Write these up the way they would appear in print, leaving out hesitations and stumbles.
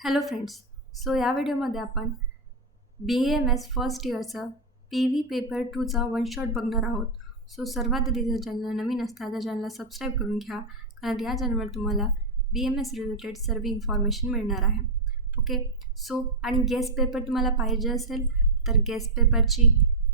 Hello friends. So या व्हिडिओमध्ये आपण BAMS फर्स्ट इयरचं PV पेपर 2चा वन शॉट बघणार आहोत. सो सर्वात आधी जर चॅनल नवीन असता तर चॅनलला सबस्क्राईब करून घ्या, कारण या चॅनलवर तुम्हाला BAMS रिलेटेड सर्व इन्फॉर्मेशन मिळणार आहे. ओके. सो आणि गेस्ट पेपर तुम्हाला पाहिजे असेल तर गेस्ट पेपरची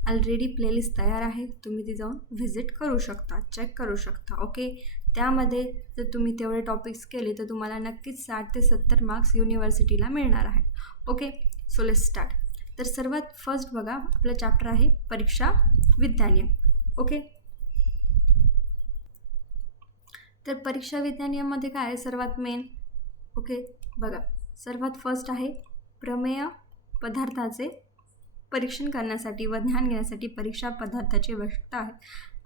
ऑलरेडी प्लेलिस्ट तयार आहे, तुम्ही ती जाऊन व्हिजिट करू शकता, चेक करू शकता. ओके. त्यामध्ये जर तुम्ही तेवढे टॉपिक्स केले तर तुम्हाला नक्कीच 60 ते 70 मार्क्स युनिव्हर्सिटीला मिळणार आहे. ओके. So let's start. तर सर्वात फर्स्ट बघा, आपलं चॅप्टर आहे परीक्षा विज्ञानियम. ओके. तर परीक्षा विज्ञानियममध्ये काय आहे सर्वात मेन? ओके बघा, सर्वात फर्स्ट आहे प्रमेय पदार्थाचे परीक्षण करण्यासाठी व ज्ञान घेण्यासाठी परीक्षा पदार्थाची आवश्यकता आहे.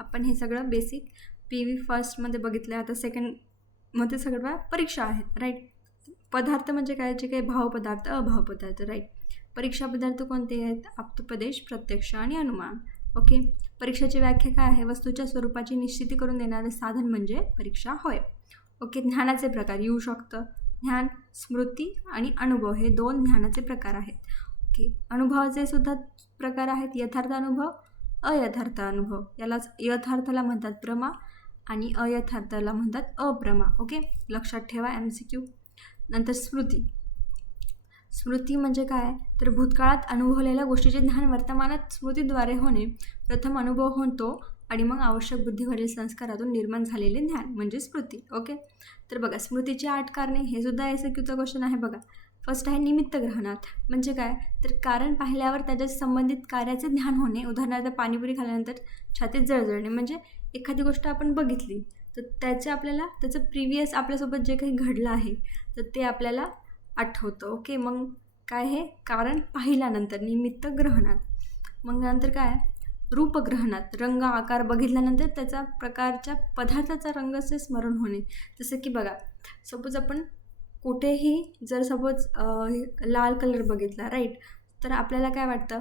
आपण हे सगळं बेसिक PV फर्स्टमध्ये बघितलं. आता सेकंडमध्ये सगळं परीक्षा आहेत, राईट. पदार्थ म्हणजे काय, जे काही भावपदार्थ अभावपदार्थ, राईट. परीक्षा पदार्थ कोणते आहेत? आप्तोपदेश, प्रत्यक्ष आणि अनुमान. ओके. परीक्षेची व्याख्या काय आहे? वस्तूच्या स्वरूपाची निश्चिती करून देणारे साधन म्हणजे परीक्षा होय. ओके. ज्ञानाचे प्रकार येऊ शकतं. ज्ञान, स्मृती आणि अनुभव हे 2 ज्ञानाचे प्रकार आहेत. ओके. अनुभवाचे सुद्धा प्रकार आहेत. यथार्थ अनुभव, अयथार्थ अनुभव. यालाच यथार्थाला म्हणतात प्रमा आणि अयथार्थाला म्हणतात अप्रमा. ओके. लक्षात ठेवा MCQ. नंतर स्मृती. स्मृती म्हणजे काय? तर भूतकाळात अनुभवलेल्या गोष्टीचे ज्ञान वर्तमानात स्मृतीद्वारे होणे. प्रथम अनुभव होतो आणि मग आवश्यक बुद्धीवरील संस्कारातून निर्माण झालेले ज्ञान म्हणजे स्मृती. ओके. तर बघा, स्मृतीची 8 कारणे, हे सुद्धा MCQचा क्वेश्चन आहे बघा. फर्स्ट आहे निमित्त ग्रहणात. म्हणजे काय? तर कारण पाहिल्यावर त्याच्या संबंधित कार्याचे ज्ञान होणे. उदाहरणार्थ पाणीपुरी खाल्ल्यानंतर छातीत जळजळणे. म्हणजे एखादी गोष्ट आपण बघितली तर त्याचं प्रिव्हियस आपल्यासोबत जे काही घडलं आहे तर ते आपल्याला आठवतं. ओके. मग काय हे कारण पाहिल्यानंतर निमित्त ग्रहणात. मग नंतर काय? रूपग्रहणात. रंग आकार बघितल्यानंतर त्याचा प्रकारच्या पदार्थाचा रंगाचे स्मरण होणे. जसं की बघा, सपोज आपण कुठेही जर सपोज लाल कलर बघितला, राईट, तर आपल्याला काय वाटतं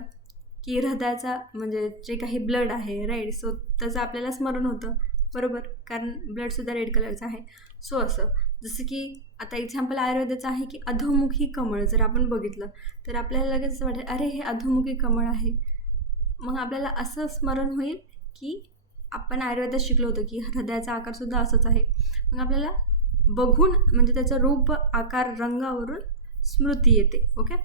की हृदयाचा म्हणजे जे काही ब्लड आहे, राईट, सो त्याचं आपल्याला स्मरण होतं, बरोबर, कारण ब्लडसुद्धा रेड कलरचं आहे. सो असं जसं की आता एक्झाम्पल आयुर्वेदाचं आहे की अधोमुखी कमळ जर आपण बघितलं तर आपल्याला लगेच असं वाटेल, अरे हे अधोमुखी कमळ आहे. मग आपल्याला असं स्मरण होईल की आपण आयुर्वेदात शिकलो होतं की हृदयाचा आकारसुद्धा असंच आहे. मग आपल्याला बघून म्हणजे त्याचं रूप, आकार, रंगावरून स्मृती येते. ओके.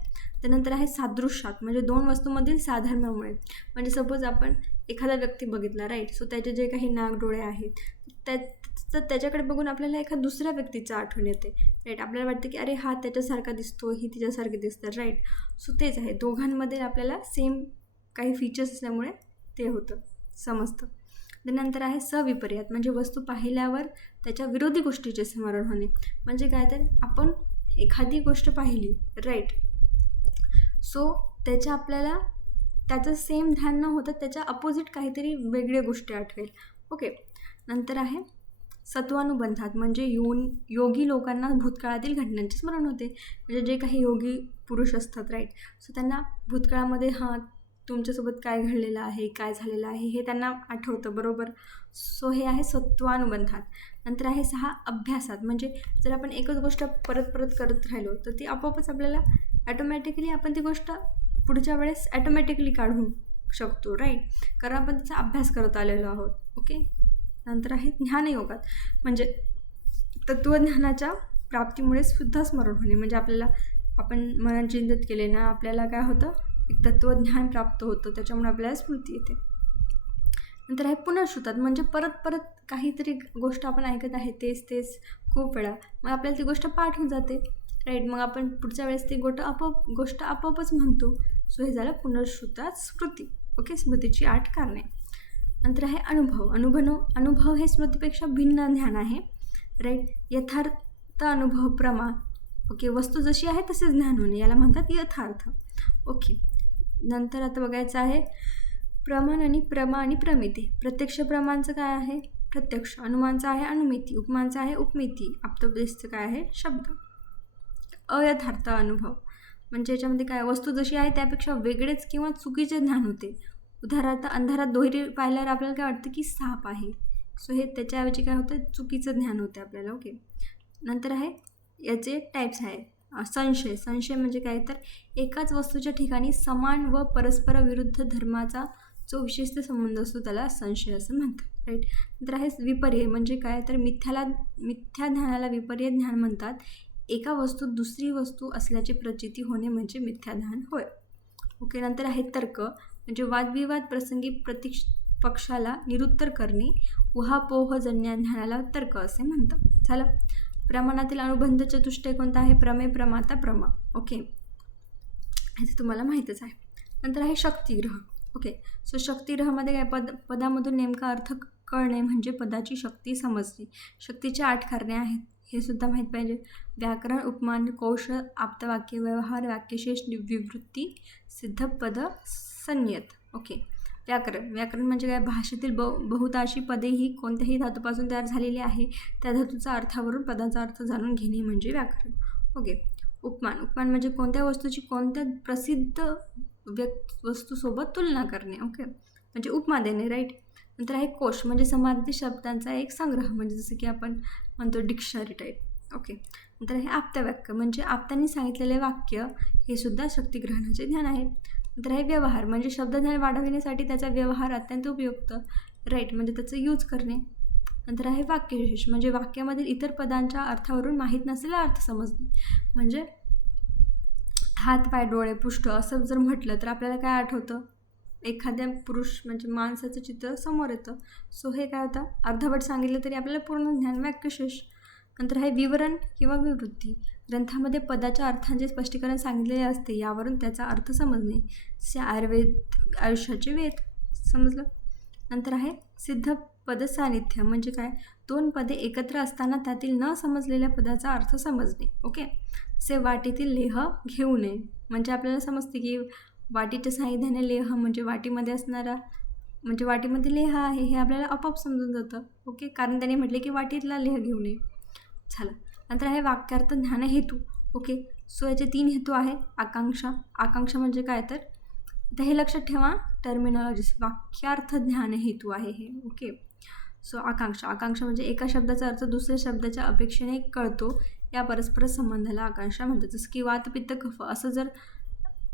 त्यानंतर आहे सादृश्यात. म्हणजे 2 वस्तूंमधील साधर्म्यामुळे. म्हणजे सपोज आपण एखादा व्यक्ती बघितला, राईट, सो त्याचे जे काही नाक, डोळे आहेत त्याच्याकडे बघून आपल्याला एखाद्या दुसऱ्या व्यक्तीचं आठवण येते, राईट. आपल्याला वाटतं की अरे हा त्याच्यासारखा दिसतो, ही तिच्यासारखी दिसतं, राईट. सो तेच आहे, दोघांमध्ये आपल्याला सेम काही फीचर्स असल्यामुळे ते होतं, समजतं. त्यानंतर आहे सविपर्यात. म्हणजे वस्तू पाहिल्यावर त्याच्या विरोधी गोष्टीचे स्मरण होणे. म्हणजे काय, तर आपण एखादी गोष्ट पाहिली, राईट, सो आपल्याला त्याचं सेम ध्यान न होतं त्याच्या अपोजिट काहीतरी वेगळ्या गोष्टी आठवेल. ओके. नंतर आहे सत्वानुबंधात. म्हणजे योगी लोकांना भूतकाळातील घटनांचे स्मरण होते. म्हणजे जे काही योगी पुरुष असतात, राईट, सो त्यांना भूतकाळामध्ये तुमच्यासोबत काय घडलेलं आहे, काय झालेलं आहे हे त्यांना आठवतं, बरोबर. सो हे आहे सत्वानुबंधात. नंतर आहे 6 अभ्यासात. म्हणजे जर आपण एकच गोष्ट परत परत करत राहिलो तर ती आपोआपच आपल्याला ॲटोमॅटिकली आपण ती गोष्ट पुढच्या वेळेस ॲटोमॅटिकली काढू शकतो, राईट, कारण आपण त्याचा अभ्यास करत आलेलो आहोत. ओके. नंतर आहे ज्ञानयोगात. म्हणजे तत्त्वज्ञानाच्या प्राप्तीमुळे सुद्धा स्मरण होणे. म्हणजे आपण मनात चिंतित केले ना, आपल्याला काय होतं, एक तत्त्वज्ञान प्राप्त होतं, त्याच्यामुळे आपल्याला स्मृती येते. नंतर आहे पुनर्श्रुतात. म्हणजे परत परत काहीतरी गोष्ट आपण ऐकत आहे तेच खूप वेळा, मग आपल्याला ती गोष्ट पाठ होऊन जाते, राईट. मग आपण पुढच्या वेळेस ती गोष्ट आपोआपच म्हणतो. सो हे झालं पुनर्श्रुतात स्मृती. ओके. स्मृतीची 8 कारणे. नंतर आहे अनुभव हे स्मृतीपेक्षा भिन्न ज्ञान आहे, राईट. यथार्थ अनुभव, प्रमा. ओके. वस्तू जशी आहे तसेच ज्ञान होणे, याला म्हणतात यथार्थ. ओके. नंतर आता बघायचं आहे प्रमाण आणि प्रमा आणि प्रमिती. प्रत्यक्ष प्रमाणचं काय आहे? प्रत्यक्ष. अनुमानचं आहे अनुमिती. उपमानचं आहे उपमिती. आप्तोपदेशचं काय आहे? शब्द. अयथार्थ अनुभव. म्हणजे याच्यामध्ये काय, वस्तू जशी आहे त्यापेक्षा वेगळेच किंवा चुकीचे ज्ञान होते. उदाहरणार्थ अंधारात दोरी पाहिल्यावर आपल्याला काय वाटतं की साप आहे. सो हे त्याच्याऐवजी काय होतं, चुकीचं ज्ञान होतं आपल्याला. ओके. नंतर आहे याचे टाईप्स आहे. संशय. संशय म्हणजे काय तर एकाच वस्तूच्या ठिकाणी समान व परस्पर विरुद्ध धर्माचा जो विशिष्ट संबंध असतो त्याला संशय असं म्हणतात, राईट. नंतर आहे विपर्य म्हणजे काय तर मिथ्या ज्ञानाला विपर्य ज्ञान म्हणतात. एका वस्तूत दुसरी वस्तू असल्याची प्रचिती होणे म्हणजे मिथ्या ज्ञान होय. ओके. नंतर आहे तर्क म्हणजे वादविवाद प्रसंगी पक्षाला निरुत्तर करणे. उहापोहजन्य ज्ञानाला तर्क असे म्हणतात. झालं. प्रमाणातील अनुबंध चतुष्टय कोणता आहे? प्रमेय, प्रमाता, प्रमा. ओके, हे तुम्हाला माहीतच आहे. नंतर आहे शक्तिग्रह. ओके. सो शक्तिग्रहामध्ये काय पदामधून नेमका अर्थ कळणे म्हणजे पदाची शक्ती समजणे. शक्तीचे 8 कारणे आहेत हे सुद्धा माहीत पाहिजे. व्याकरण, उपमान, कौश, आप्तवाक्य, व्यवहार, वाक्यशेष, विवृत्ती, सिद्धपद, संनियत. ओके. व्याकरण म्हणजे काय? भाषेतील बहुतांशी पदे ही कोणत्याही धातूपासून तयार झालेली आहे. त्या धातूचा अर्थावरून पदाचा अर्थ जाणून घेणे म्हणजे व्याकरण. ओके. उपमान म्हणजे कोणत्या वस्तूची कोणत्या प्रसिद्ध वस्तूसोबत तुलना करणे. ओके, म्हणजे उपमा देणे, राईट. नंतर आहे कोश म्हणजे समानार्थी शब्दांचा एक संग्रह म्हणजे जसं की आपण म्हणतो डिक्शनरी टाईप. ओके. नंतर आहे आप्तवाक्य म्हणजे आप्तांनी सांगितलेले वाक्य हे सुद्धा शक्तिग्रहणाचे ज्ञान आहे. नंतर आहे व्यवहार म्हणजे शब्दज्ञान वाढविण्यासाठी त्याचा व्यवहार अत्यंत उपयुक्त, राईट, म्हणजे त्याचं यूज करणे. नंतर आहे वाक्यशेष म्हणजे वाक्यामधील इतर पदांच्या अर्थावरून माहीत नसलेला अर्थ समजणे. म्हणजे हात, पाय, डोळे, पृष्ठ असं जर म्हटलं तर आपल्याला काय आठवतं? एखाद्या पुरुष म्हणजे माणसाचं चित्र समोर येतं. सो हे काय होतं? अर्धवट सांगितलं तरी आपल्याला पूर्ण ज्ञान वाक्यशेष. नंतर आहे विवरण किंवा विवृत्ती. ग्रंथामध्ये पदाच्या अर्थांचे स्पष्टीकरण सांगितलेले असते, यावरून त्याचा अर्थ समजणे. आयुष्याचे वेद समजलं. नंतर आहे सिद्ध पद सान्निध्य म्हणजे काय? 2 पदे एकत्र असताना त्यातील न समजलेल्या पदाचा अर्थ समजणे. ओके. से वाटीतील लेह घेऊ नये म्हणजे आपल्याला समजते की वाटीच्या सान्निध्याने लेह म्हणजे वाटीमध्ये असणारा म्हणजे वाटीमध्ये लेह आहे हे आपल्याला आपोआप समजून जातं. ओके, कारण त्याने म्हटले की वाटीतला लेह घेऊ नये. झालं. नंतर आहे वाक्यार्थ ज्ञान हेतू. ओके. सो याचे 3 हेतू आहे. आकांक्षा म्हणजे काय तर आता हे लक्षात ठेवा, टर्मिनॉलॉजीस. वाक्यार्थ ज्ञान हेतू आहे हे. ओके. सो आकांक्षा म्हणजे एका शब्दाचा अर्थ दुसऱ्या शब्दाच्या अपेक्षेने कळतो, या परस्पर संबंधाला आकांक्षा म्हणतात. जसं की वात, पित्त, कफ असं जर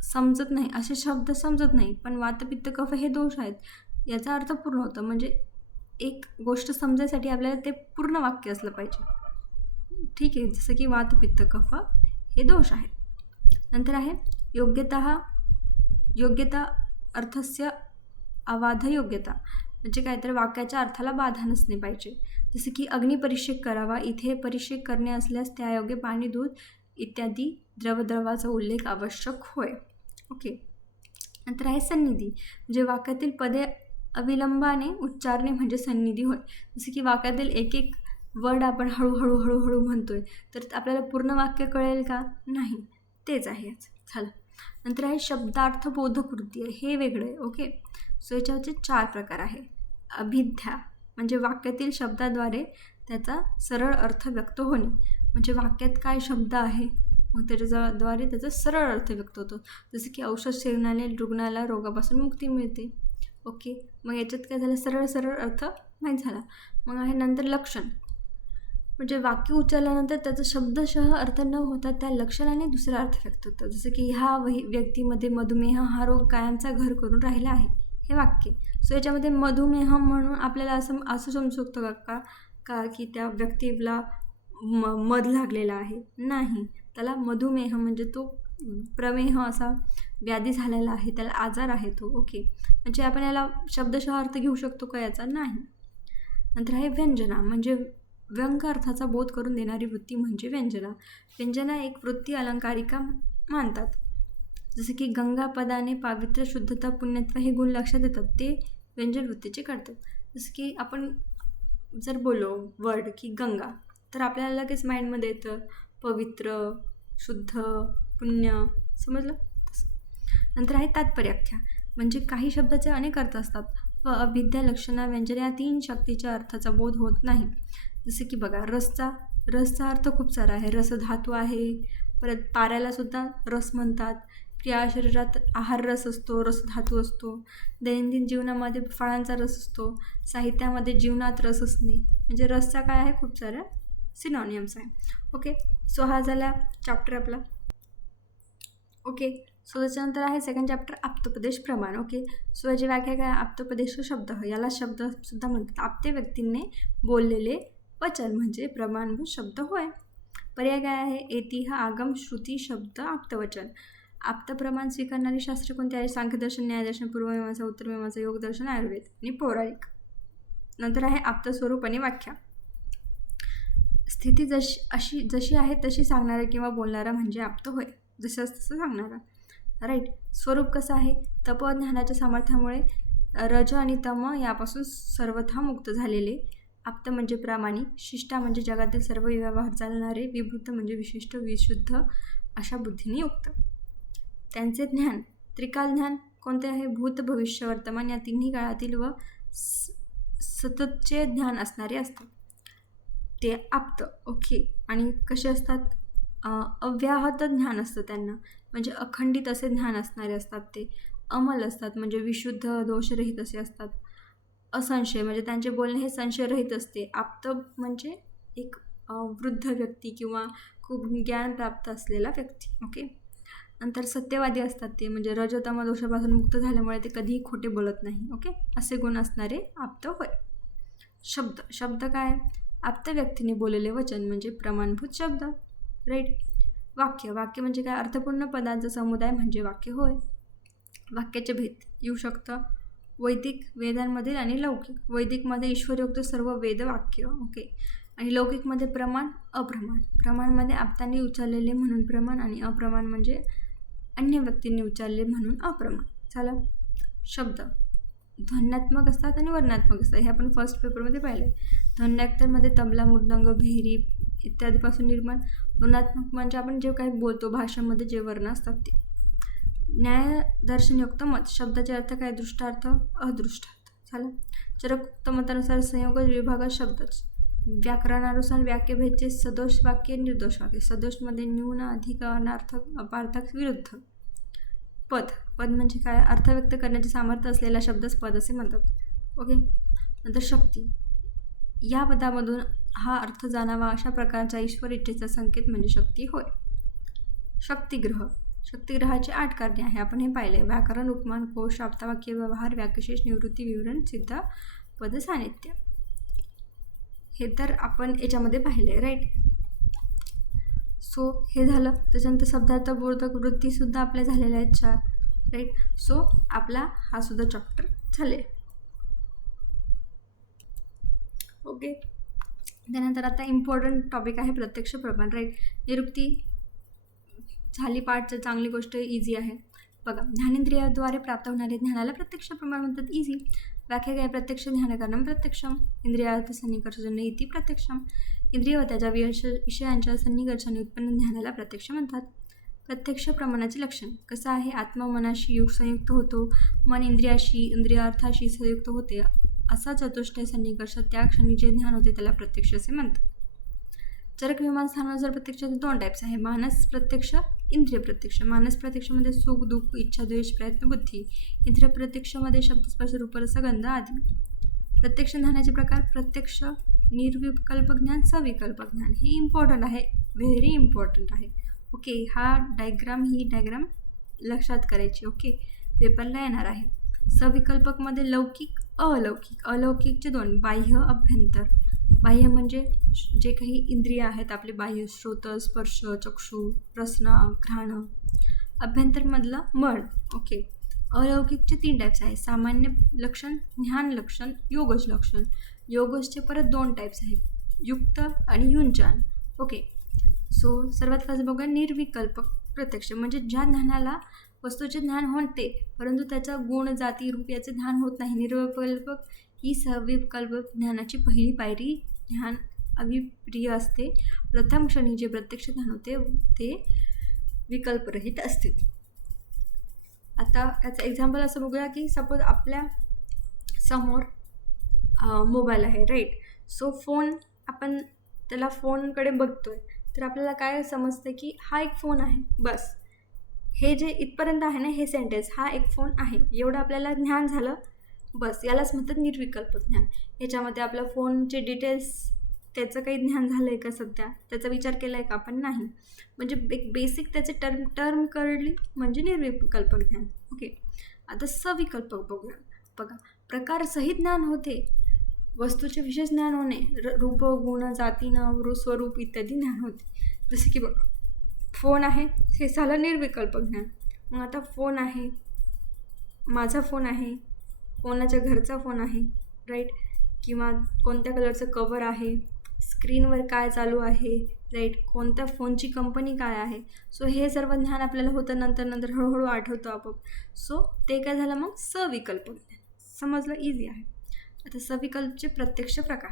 समजत नाही, असे शब्द समजत नाही, पण वात, पित्त, कफ हे दोष आहेत, याचा अर्थ पूर्ण होतं. म्हणजे एक गोष्ट समजायसाठी आपल्याला ते पूर्ण वाक्य असलं पाहिजे. ठीक आहे. जसं की वात, पित्त, कफ हे दोष आहेत. नंतर आहे योग्यता अर्थस्य अबाध योग्यता म्हणजे काय तर वाक्याच्या अर्थाला बाधा नसणे पाहिजे. जसं की अग्निपरिक्षेक करावा, इथे परिक्षेक करणे असल्यास त्यायोग्य पाणी, दूध इत्यादी द्रवाचा उल्लेख आवश्यक होय. ओके. नंतर आहे सन्निधी म्हणजे वाक्यातील पदे अविलंबाने उच्चारणे म्हणजे सन्निधी होय. जसं की वाक्यातील एक वर्ड आपण हळूहळू म्हणतोय तर आपल्याला पूर्ण वाक्य कळेल का? नाही, तेच आहे. झालं. नंतर आहे शब्दार्थ बोधकृती हे वेगळं आहे. ओके. सो याच्यावरचे 4 प्रकार आहे. अभिध्या म्हणजे वाक्यातील शब्दाद्वारे त्याचा सरळ अर्थ व्यक्त होणे. म्हणजे वाक्यात काय शब्द आहे मग त्याच्याद्वारे त्याचा सरळ अर्थ व्यक्त होतो. जसं की औषध सेवनाने रुग्णाला रोगापासून मुक्ती मिळते. ओके. मग याच्यात काय झालं? सरळ अर्थ माहीत झाला. मग आहे नंतर लक्षण म्हणजे वाक्य उच्चारल्यानंतर त्याचा शब्दशः अर्थ न होता त्या लक्षणाने दुसरा अर्थ व्यक्त होतो. जसं की ह्या व्यक्तीमध्ये मधुमेह हा रोग कायमचा घर करून राहिला आहे, हे वाक्य. सो याच्यामध्ये मधुमेह म्हणून आपल्याला असं समजू शकतो का की त्या व्यक्तीला मध लागलेला आहे? नाही, त्याला मधुमेह म्हणजे तो प्रमेह असा व्याधी झालेला आहे, त्याला आजार आहे तो. ओके. म्हणजे आपण याला शब्दशः अर्थ घेऊ शकतो का याचा? नाही. नंतर आहे व्यंजना म्हणजे व्यंग अर्थाचा बोध करून देणारी वृत्ती म्हणजे व्यंजना एक वृत्ती अलंकारिका मानतात. जसं की गंगा पदाने पावित्र्य, शुद्धता, पुण्यत्व हे गुण लक्षात येतात, ते व्यंजन वृत्तीचे करतात. जसं की आपण जर बोललो वर्ड की गंगा तर आपल्याला लगेच माइंडमध्ये येतं पवित्र, शुद्ध, पुण्य. समजलं? नंतर आहे तात्पर्याख्या म्हणजे काही शब्दाचे अनेक अर्थ असतात व अभिध्या, लक्षणा, व्यंजना या 3 शक्तीच्या अर्थाचा बोध होत नाही. जसं की बघा रसचा अर्थ खूप सारा आहे. रस धातू आहे, परत पाऱ्याला सुद्धा रस म्हणतात. क्रिया शरीरात आहार रस असतो, रस धातू असतो. दैनंदिन जीवनामध्ये फळांचा रस असतो. साहित्यामध्ये जीवनात रस असणे म्हणजे रसचा काय आहे? खूप साऱ्या सिनॉनिम्स आहे. ओके, सो हा झाला चॅप्टर आपला. ओके, सो त्याच्यानंतर आहे सेकंड चॅप्टर आप्तोपदेश प्रमाण. ओके, सो याची व्याख्या काय? आप्तोपदेश शब्द याला शब्दसुद्धा म्हणतात. आप्ते व्यक्तींनी बोललेले वचन म्हणजे प्रमाणभूत शब्द होय. पर्याय काय आहे? एती हा आगम, श्रुती, शब्द, आप्तवचन. आप्तप्रमाण स्वीकारणारी शास्त्र कोणते आहे? सांख्यदर्शन, न्यायदर्शन, पूर्वमीमांसा, उत्तरमीमांसा, योगदर्शन, आयुर्वेद आणि पौराणिक. नंतर आहे आप्तस्वरूप आणि व्याख्या. स्थिती जशी आहे तशी सांगणारा किंवा बोलणारा म्हणजे आप्त होय. जसं तसं सांगणारा. राईट. स्वरूप कसं आहे? तपज्ञानाच्या सामर्थ्यामुळे रज आणि तम यापासून सर्वथा मुक्त झालेले. आप्त म्हणजे प्रामाणिक, शिष्टा म्हणजे जगातील सर्व व्यवहार चालणारे, विभूत म्हणजे विशिष्ट, विशुद्ध अशा बुद्धीने युक्त. त्यांचे ज्ञान त्रिकाल ज्ञान कोणते आहे? भूत, भविष्य, वर्तमान या तिन्ही काळातील व सततचे ज्ञान असणारे असतात ते आप्त. ओके, आणि कसे असतात? अव्याहत ज्ञान असतं त्यांना, म्हणजे अखंडित असे ज्ञान असणारे असतात ते. अमल असतात म्हणजे विशुद्ध, दोषरहित असे असतात. असंशय म्हणजे त्यांचे बोलणे हे संशयरहित असते. आप्त म्हणजे एक वृद्ध व्यक्ती किंवा खूप ज्ञान प्राप्त असलेला व्यक्ती. ओके, नंतर सत्यवादी असतात ते, म्हणजे रजतम दोषापासून मुक्त झाल्यामुळे ते कधीही खोटे बोलत नाही. ओके, असे गुण असणारे आप्त होय. शब्द काय? आप्त व्यक्तीने बोललेले वचन म्हणजे प्रमाणभूत शब्द. राईट. वाक्य म्हणजे काय? अर्थपूर्ण पदांचा समुदाय म्हणजे वाक्य होय. वाक्याचे भेद येऊ शकतं वैदिक, वेदांमधील आणि लौकिक. वैदिकमध्ये ईश्वरयुक्त सर्व वेद वाक्य. ओके, आणि लौकिकमध्ये प्रमाण, अप्रमाण. प्रमाणमध्ये आप्तांनी उच्चारलेले म्हणून प्रमाण आणि अप्रमाण म्हणजे अन्य व्यक्तींनी उच्चारले म्हणून अप्रमाण. झालं. शब्द ध्वन्यात्मक असतात आणि वर्णात्मक असतात. हे आपण फर्स्ट पेपरमध्ये पाहिलं आहे. ध्वन्यात्मकमध्ये तबला, मृदंग, भेरी इत्यादीपासून निर्माण. वर्णात्मक म्हणजे आपण जे काही बोलतो भाषेमध्ये जे वर्ण असतात ते. न्यायदर्शनयुक्त मत. शब्दाचे अर्थ काय? दृष्टार्थ, अदृष्टार्थ. झालं. चरकोक्त मतानुसार संयोग विभाग शब्दच. व्याकरणानुसार वाक्यभेदचे सदोष वाक्य, निर्दोष वाक्य. सदोषमध्ये न्यून, अधिक, अनार्थक, अपार्थक, विरुद्ध. पद म्हणजे काय? अर्थ व्यक्त करण्याचे सामर्थ्य असलेला शब्दच पद असे म्हणतात. ओके, नंतर शक्ती. या पदामधून हा अर्थ जाणावा अशा प्रकारचा ईश्वर इच्छेचा संकेत म्हणजे शक्ती होय. शक्तिग्रहाचे 8 कारणे आहे, आपण हे पाहिले. व्याकरण, उपमान, कोश, आप्तवाक्य, व्यवहार, वाक्यशेष, निवृत्ती, विवरण, सिद्ध, पद, सान्निध्य. हे तर आपण याच्यामध्ये पाहिले. राईट. सो हे झालं. त्याच्यानंतर शब्दार्थ, बोधक, वृत्तीसुद्धा आपल्या झालेल्या आहेत 4. राईट. सो आपला हा सुद्धा चॅप्टर झाले. ओके, त्यानंतर आता इम्पॉर्टंट टॉपिक आहे प्रत्यक्ष प्रमाण. राईट. निरुक्ती झाली पाठ, चांगली गोष्ट, इझी आहे. बघा, ज्ञानेंद्रियाद्वारे प्राप्त होणारे ज्ञानाला प्रत्यक्ष प्रमाण म्हणतात. इझी. व्याख्या काय? प्रत्यक्ष ज्ञानकारणं प्रत्यक्षम, इंद्रियार्थ सन्निकर्षजन्य इति प्रत्यक्षम. इंद्रिय व त्याच्या विषयांच्या सन्निकर्षाने उत्पन्न ज्ञानाला प्रत्यक्ष म्हणतात. प्रत्यक्ष प्रमाणाचे लक्षण कसं आहे? आत्मा मनाशी संयुक्त होतो, मन इंद्रियाशी, इंद्रियार्थाशी संयुक्त होते, असा चतुष्टय सन्निकर्ष त्या क्षणी जे ज्ञान होते त्याला प्रत्यक्ष असे म्हणतात. चरक विमानस्थानानुसार प्रत्यक्षाचे 2 टाईप्स आहे. मानस प्रत्यक्ष, इंद्रिय प्रत्यक्ष. मानस प्रत्यक्षमध्ये सुख, दुःख, इच्छा, द्वेष, प्रयत्न, बुद्धी. इंद्रिय प्रत्यक्षमध्ये शब्द, स्पर्श, रूप, रस, गंध आदी. प्रत्यक्ष ज्ञानाचे प्रकार: प्रत्यक्ष, निर्विकल्प ज्ञान, सविकल्प ज्ञान. हे इम्पॉर्टंट आहे, व्हेरी इम्पॉर्टंट आहे. ओके, ही डायग्राम लक्षात करायची. ओके, पेपरला येणार आहे. सविकल्पकमध्ये लौकिक, अलौकिक. अलौकिकचे 2: बाह्य, अभ्यंतर. बाह्य म्हणजे जे काही इंद्रिय आहेत आपले, बाह्य, श्रोत, स्पर्श, चक्षु, रसना, घ्राण. अभ्यंतरमधलं मन. ओके. अलौकिकचे 3 टाईप्स आहेत: सामान्य लक्षण, ज्ञान लक्षण, योगज लक्षण. योगजचे परत 2 टाईप्स आहेत: युक्त आणि युंजान. ओके, सो सर्वात फर्स्ट बघूया निर्विकल्पक प्रत्यक्ष. म्हणजे ज्या ज्ञानाला वस्तूचे ज्ञान होते परंतु त्याचा गुण, जाती, रूप याचे ज्ञान होत नाही. निर्विकल्पक ही सविकल्प ज्ञानाची पहिली पायरी. ज्ञान अविप्रिय असते. प्रथम क्षणी जे प्रत्यक्ष ज्ञान होते ते विकल्परहित असते. आता याचं एक्झाम्पल असं बघूया की सपोज आपल्या समोर मोबाईल आहे. राईट. सो फोन, आपण त्याला फोनकडे बघतोय तर आपल्याला काय समजतं की हा एक फोन आहे. बस हे जे इथपर्यंत आहे ना, हे सेंटेन्स, हा एक फोन आहे, एवढं आपल्याला ज्ञान झालं. बस यालाच म्हणतात निर्विकल्प ज्ञान. याच्यामध्ये आपल्या फोनचे डिटेल्स त्याचं काही ज्ञान झालं आहे का सध्या, त्याचा विचार केला आहे का आपण? नाही. म्हणजे एक बेसिक त्याचे टर्म कळली म्हणजे निर्विकल्पक ज्ञान. ओके, आता सविकल्पक बघूया. बघा, प्रकारसहित ज्ञान होते, वस्तूचे विशेष ज्ञान होणे, रूप, गुण, जाती, नाव, स्वरूप इत्यादी ज्ञान होते. जसे की बघा, फोन आहे, हे झालं निर्विकल्पक ज्ञान. मग आता फोन आहे, माझा फोन आहे, कोणाच्या घरचा फोन आहे, राईट, किंवा कोणत्या कलरचं कवर आहे, स्क्रीनवर काय चालू आहे, राईट, कोणत्या फोनची कंपनी काय आहे. सो हे सर्व ज्ञान आपल्याला होतं, नंतर हळूहळू आठवतं आपोआप. सो ते काय झालं मग सविकल्पक ज्ञान. समजलं, इझी आहे. आता सविकल्पचे प्रत्यक्ष प्रकार.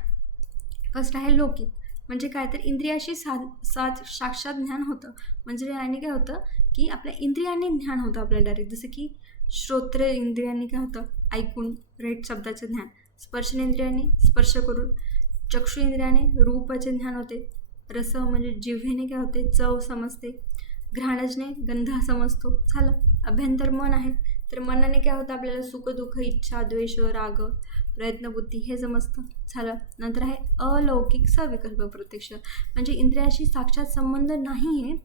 फर्स्ट आहे लौकिक, म्हणजे काय तर इंद्रियाशी साक्षात ज्ञान होतं. म्हणजे याने काय होतं की आपल्या इंद्रियांनी ज्ञान होतं आपल्याला डायरेक्ट. जसं की श्रोत्र इंद्रियांनी काय होतं, ऐकून, राईट, शब्दाचे ज्ञान. स्पर्शनेंद्रियांनी स्पर्श करून, चक्षु इंद्रियाने रूपाचे ज्ञान होते. रस म्हणजे जिव्हेने काय होते, चव समजते. घ्राणजने गंध समजतो. झालं. अभ्यंतर मन आहे, तर मनाने काय होतं आपल्याला सुख, दुःख, इच्छा, द्वेष, राग, प्रयत्न, बुद्धी हे समजतं. झालं. नंतर आहे अलौकिक सविकल्प प्रत्यक्ष, म्हणजे इंद्रियाशी साक्षात संबंध नाही आहे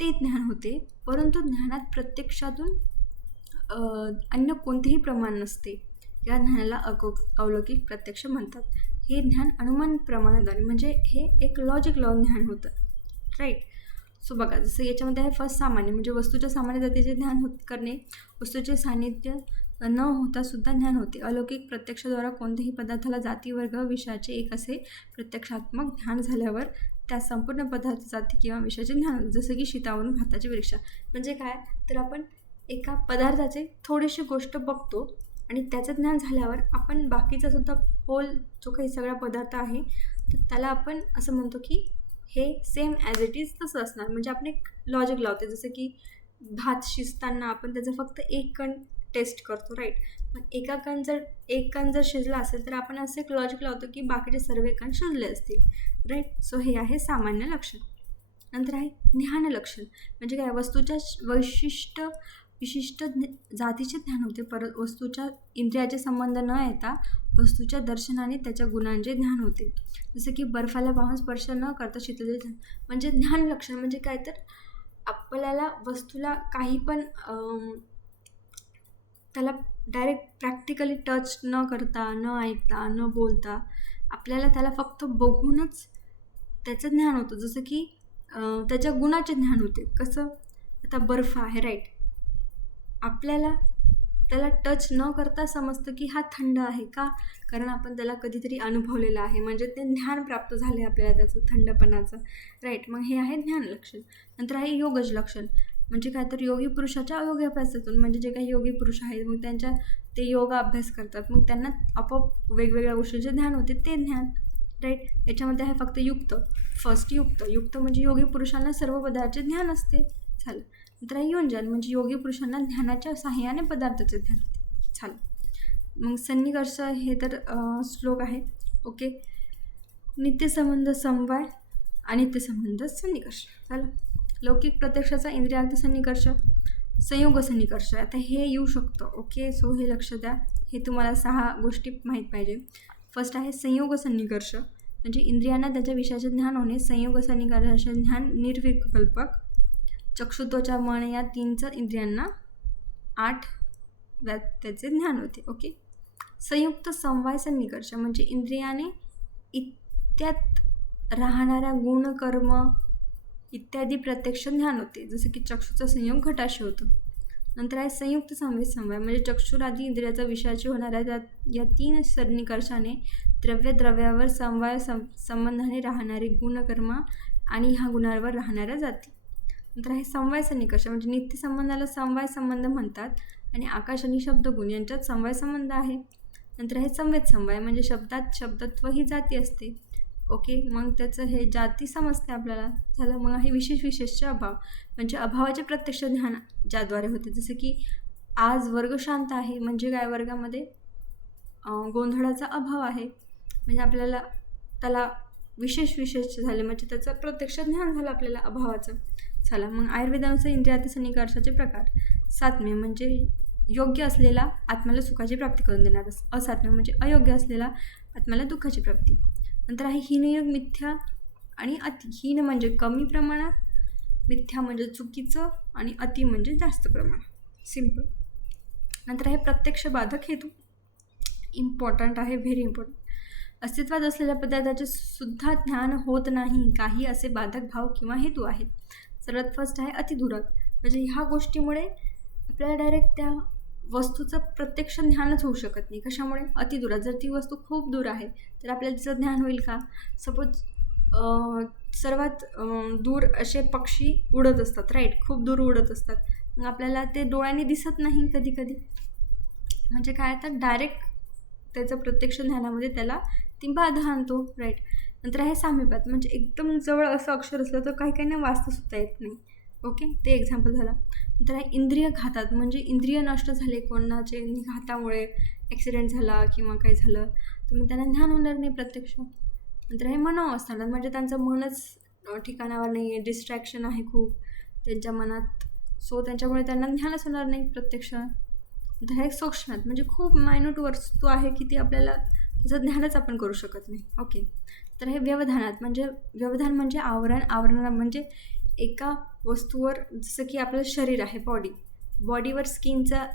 ते ज्ञान होते, परंतु ज्ञानात प्रत्यक्षातून अन्य कोणतेही प्रमाण नसते. या ज्ञानाला अलौकिक प्रत्यक्ष म्हणतात. हे ज्ञान अनुमान प्रमाणाद्वारे, म्हणजे हे एक लॉजिक ज्ञान होतं, राईट. सो बघा, जसं याच्यामध्ये आहे फर्स्ट सामान्य, म्हणजे वस्तूच्या सामान्य जातीचे ज्ञान करणे, वस्तूचे सान्निध्य न होता सुद्धा ज्ञान होते. अलौकिक प्रत्यक्षद्वारा कोणत्याही पदार्थाला जाती, वर्ग, विषयाचे एक असे प्रत्यक्षात्मक ज्ञान झाल्यावर त्या संपूर्ण पदार्थ, जाती किंवा विषयाचे ज्ञान होते. जसं की शीतावरून भाताची परीक्षा. म्हणजे काय तर आपण एका पदार्थाचे थोडीशी गोष्ट बघतो आणि त्याचं ज्ञान झाल्यावर आपण बाकीचा सुद्धा होल जो काही सगळा पदार्थ आहे तर त्याला आपण असं म्हणतो की हे सेम ॲज इट इज तसं असणार. म्हणजे आपण एक लॉजिक लावते. जसं की भात शिजताना आपण त्याचं फक्त एक कण टेस्ट करतो, राईट. मग एक कण जर शिजला असेल तर आपण असं एक लॉजिक लावतो की बाकीचे सर्व कण शिजले असतील, राईट. सो हे आहे सामान्य लक्षण. नंतर आहे ज्ञान लक्षण, म्हणजे काय वस्तूच्या विशिष्ट जातीचे ज्ञान होते, परत वस्तूच्या इंद्रियाचे संबंध न येता वस्तूच्या दर्शनाने त्याच्या गुणांचे ज्ञान होते. जसं की बर्फाला पाहून स्पर्श न करता शीतलतेचे ज्ञान. म्हणजे ज्ञान लक्षण म्हणजे काय तर आपल्याला वस्तूला काही पण त्याला डायरेक्ट प्रॅक्टिकली टच न करता, न ऐकता, न बोलता आपल्याला त्याला फक्त बघूनच त्याचं ज्ञान होतं. जसं की त्याच्या गुणाचे ज्ञान होते. कसं, आता बर्फ आहे, राईट, आपल्याला त्याला टच न करता समजतं की हा थंड आहे. का? कारण आपण त्याला कधीतरी अनुभवलेलं आहे, म्हणजे ते ज्ञान प्राप्त झाले आपल्याला त्याचं थंडपणाचं, राईट. मग हे आहे ज्ञान लक्षण. नंतर आहे योगज लक्षण, म्हणजे काय तर योगी पुरुषाच्या अयोगी अभ्यासातून, म्हणजे जे काही योगी पुरुष आहेत मग ते योगा अभ्यास करतात, मग त्यांना आपोआप वेगवेगळ्या गोष्टींचे ज्ञान होते, ते ज्ञान, राईट. याच्यामध्ये आहे फक्त युक्त. फर्स्ट युक्त म्हणजे योगी पुरुषांना सर्व पदार्थाचे ज्ञान असते. झालं. नंतर योंजन, म्हणजे योगी पुरुषांना ज्ञानाच्या साहाय्याने पदार्थाचे ज्ञान होते. झालं. मग सन्निकर्ष हे तर श्लोक आहे. ओके. नित्यसंबंध समवाय, अनित्यसंबंध सन्निकर्ष. झालं. लौकिक प्रत्यक्षाचा इंद्रियार्थ सन्निकर्ष, संयोग सन्निकर्ष. आता हे येऊ शकतं. ओके. सो हे लक्ष द्या, हे तुम्हाला 6 गोष्टी माहीत पाहिजे. फर्स्ट आहे संयोग सन्निकर्ष, म्हणजे इंद्रियांना त्याच्या विषयाचे ज्ञान होणे. संयोग सन्निकर्षाचे ज्ञान निर्विकल्पक. चक्षुत्वचा मन या 3 इंद्रियांना 8 त्याचे ज्ञान होते. ओके. संयुक्त समवाय सन्निकर्ष, म्हणजे इंद्रियाने इत्यात राहणाऱ्या गुण, कर्म इत्यादी प्रत्यक्ष ज्ञान होते. जसं की चक्षुचा संयोग घटाशी होतो. नंतर आहे संयुक्त संवेद समवाय, म्हणजे चक्षुरादी इंद्रियाचा विषयाची होणाऱ्या या 3 सन्निकर्षाने द्रव्यावर समवाय संबंधाने राहणारे गुणकर्म आणि ह्या गुणांवर राहणाऱ्या जाती. नंतर आहे समवाय सन्निकर्ष, म्हणजे नित्य संबंधाला समवाय संबंध म्हणतात आणि आकाश आणि शब्दगुण यांच्यात समवाय संबंध आहे. नंतर आहे संवेद समवाय, म्हणजे शब्दात शब्दत्व ही जाती असते. ओके. मग त्याचं हे जाती समजते आपल्याला. झालं. मग आहे विशेषचे अभाव, म्हणजे अभावाचे प्रत्यक्ष ज्ञान ज्याद्वारे होते. जसं की आज वर्ग शांत आहे, म्हणजे काय वर्गामध्ये गोंधळाचा अभाव आहे, म्हणजे आपल्याला त्याला विशेष झाले, म्हणजे त्याचं प्रत्यक्ष ज्ञान झालं आपल्याला अभावाचं. चला. मग आयुर्वेदानुसार इंद्रियार्थ सन्निकर्षाचे प्रकार. सात्म्य, म्हणजे योग्य असलेला आत्म्याला सुखाची प्राप्ती करून देणार. असात्म्य, म्हणजे अयोग्य असलेला आत्म्याला दुःखाची प्राप्ती. नंतर आहे हीनयोग, मिथ्या आणि अति. हीन म्हणजे कमी प्रमाणात, मिथ्या म्हणजे चुकीचं आणि अति म्हणजे जास्त प्रमाणात. सिम्पल. नंतर आहे प्रत्यक्ष बाधक हेतू. इम्पॉर्टंट आहे, व्हेरी इम्पॉर्टंट. अस्तित्वात असलेल्या पदार्थाचे सुद्धा ज्ञान होत नाही, काही असे बाधक भाव किंवा हेतू आहेत. सर्वात फर्स्ट आहे अतिदूरक. म्हणजे ह्या गोष्टीमुळे आपल्याला डायरेक्ट त्या वस्तूचं प्रत्यक्ष ज्ञानच होऊ शकत नाही. कशामुळे? अतिदूरात. जर ती वस्तू खूप दूर आहे तर आपल्याला तिचं ज्ञान होईल का? सपोज सर्वात दूर असे पक्षी उडत असतात, राईट, खूप दूर उडत असतात. मग आपल्याला ते डोळ्याने दिसत नाही कधी कधी. म्हणजे काय, तर डायरेक्ट त्याचं प्रत्यक्ष ज्ञानामध्ये त्याला ती बाधा आणतो, राईट. नंतर आहे साम्यपात. म्हणजे एकदम जवळ असं अक्षर असलं तर काही काहींना वाचतासुद्धा येत नाही. ओके, ते एक्झाम्पल झालं. नंतर आहे इंद्रिय घातात. म्हणजे इंद्रिय नष्ट झाले कोणाचे घातामुळे, ॲक्सिडेंट झाला किंवा काही झालं तर मग त्यांना ज्ञान होणार नाही प्रत्यक्ष. नंतर आहे मनोअवस्थानात. म्हणजे त्यांचं मनच ठिकाणावर नाही आहे, डिस्ट्रॅक्शन आहे खूप त्यांच्या मनात, सो त्यांच्यामुळे त्यांना ज्ञानच होणार नाही प्रत्यक्ष. नंतर आहे सूक्ष्मात. म्हणजे खूप मायन्यूट वस्तू आहे की ती आपल्याला त्याचं ज्ञानच आपण करू शकत नाही. ओके. तर हे व्यवधानात. म्हणजे व्यवधान म्हणजे आवरण म्हणजे एका वस्तूवर, जसं की आपलं शरीर आहे, बॉडीवर स्किनचं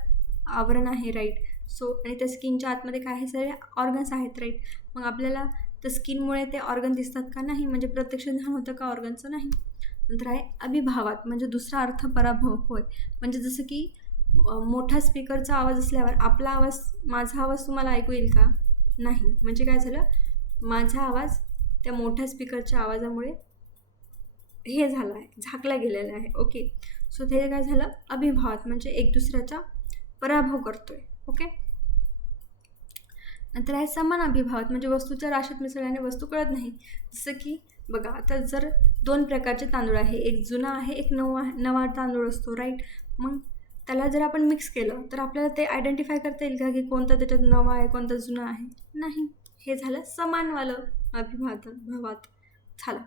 आवरण आहे, राईट. सो आणि त्या स्किनच्या आतमध्ये काय आहे, सगळे ऑर्गन्स आहेत, राईट. मग आपल्याला त्या स्किनमुळे ते ऑर्गन दिसतात का? नाही. म्हणजे प्रत्यक्ष ज्ञान होतं का ऑर्गनचं? नाही. नंतर आहे अभिभावात. म्हणजे दुसरा अर्थ पराभव होय. म्हणजे जसं की मोठा स्पीकरचा आवाज असल्यावर आपला आवाज, माझा आवाज तुम्हाला ऐकू येईल का? नाही. म्हणजे काय झालं, माझा आवाज त्या मोठ्या स्पीकरच्या आवाजामुळे हे झालं आहे, झाकला गेलेला आहे. ओके. सो ते काय झालं, अभिभावात. म्हणजे एक दुसऱ्याचा पराभव करतोय. ओके. नंतर आहे समान अभिभावात. म्हणजे वस्तूच्या राशीत मिसळल्याने वस्तू कळत नाही. जसं की बघा, आता जर दोन प्रकारचे तांदूळ आहे, एक जुना आहे, एक नवा तांदूळ असतो, राईट. मग त्याला जर आपण मिक्स केलं तर आपल्याला ते आयडेंटिफाय करता येईल का की कोणता त्याच्यात नवा आहे, कोणता जुना आहे? नाही. हे झालं समानवालं भावात झालं.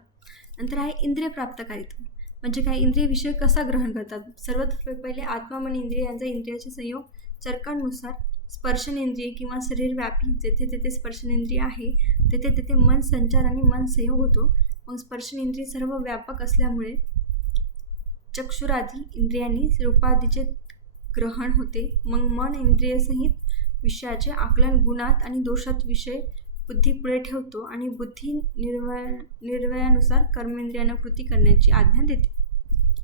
नंतर आहे इंद्रिय प्राप्तकारित्व. म्हणजे काय, इंद्रिय विषय कसा ग्रहण करतात. सर्वात पहिले आत्मा, मन, इंद्रिय यांचा इंद्रियाचे संयोग चरकांनुसार स्पर्शनेंद्रिय किंवा शरीरव्यापी जेथे जेथे स्पर्शनेंद्रिय आहे तेथे तेथे मन संचार आणि मन संयोग होतो. मग स्पर्शनेंद्रिय सर्व व्यापक असल्यामुळे चक्षुरादी इंद्रियांनी रूपादीचे ग्रहण होते. मग मन इंद्रियसहित विषयाचे आकलन गुणात आणि दोषात विषय बुद्धी पुढे ठेवतो आणि बुद्धी निर्वयानुसार कर्मेंद्रियांना कृती करण्याची आज्ञा देते.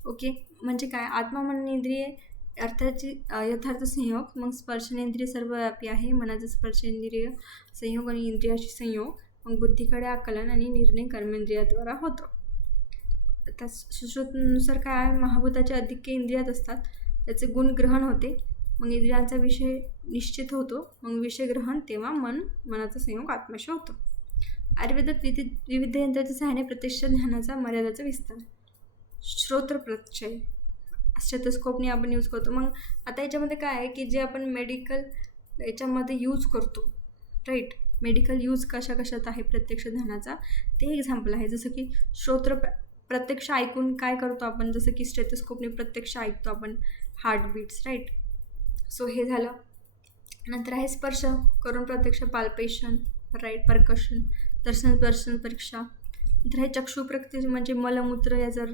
ओके. म्हणजे काय, आत्मा, मन, इंद्रिय अर्थाची यथार्थ संयोग. मग स्पर्शनेंद्रिय सर्वव्यापी आहे, मनाचा स्पर्शेंद्रिय संयोग आणि इंद्रियाशी संयोग. मग बुद्धीकडे आकलन आणि निर्णय कर्मेंद्रियाद्वारा होतो. आता सुश्रुतनुसार काय, महाभूताचे अधिक्य इंद्रियात असतात, त्याचे गुण ग्रहण होते. मग इंद्रियांचा विषय निश्चित होतो. मग विषय ग्रहण, तेव्हा मनाचा संयोग आत्म्याशी होतो. आयुर्वेदात विविध यंत्राच्या सहाय्याने प्रत्यक्ष ज्ञानाचा मर्यादाचा विस्तार. श्रोत्रप्रत्यय स्टेथोस्कोपने आपण यूज करतो. मग आता याच्यामध्ये काय आहे की जे आपण मेडिकल याच्यामध्ये यूज करतो, राईट. मेडिकल यूज कशात आहे प्रत्यक्ष ज्ञानाचा, ते एक्झाम्पल आहे. जसं की प्रत्यक्ष ऐकून काय करतो आपण, जसं की स्टेथोस्कोपने प्रत्यक्ष ऐकतो आपण हार्टबीट्स, राईट. सो हे झालं. नंतर आहे स्पर्श करून प्रत्यक्ष पाल्पेशन, राईट, परकशन, दर्शन परीक्षा. नंतर आहे चक्षु प्रत्यक्ष. म्हणजे मलमूत्र याचा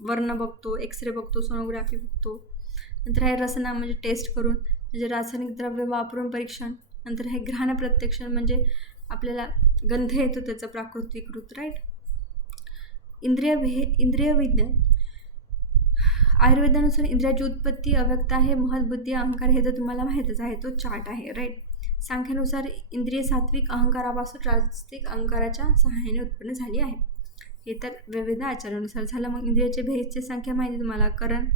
वर्ण बघतो, एक्सरे बघतो, सोनोग्राफी बघतो. नंतर आहे रसना. म्हणजे टेस्ट करून, म्हणजे रासायनिक द्रव्य वापरून परीक्षण. नंतर आहे घ्राण प्रत्यक्षण. म्हणजे आपल्याला गंध येतो त्याचा प्राकृतिकृत, राईट. इंद्रिय विज्ञान. आयुर्वेदानुसार इंद्रियाची उत्पत्ती अव्यक्त आहे, महत, बुद्धी, अहंकार. हे तर तुम्हाला माहीतच आहे, तो चार्ट आहे, राईट. सांख्यानुसार इंद्रिय सात्विक अहंकारापासून राजसिक अहंकाराच्या सहाय्याने उत्पन्न झाली आहे. हे तर विविध आचारानुसार झालं. मग इंद्रियाचे भेदची संख्या माहिती तुम्हाला. करण,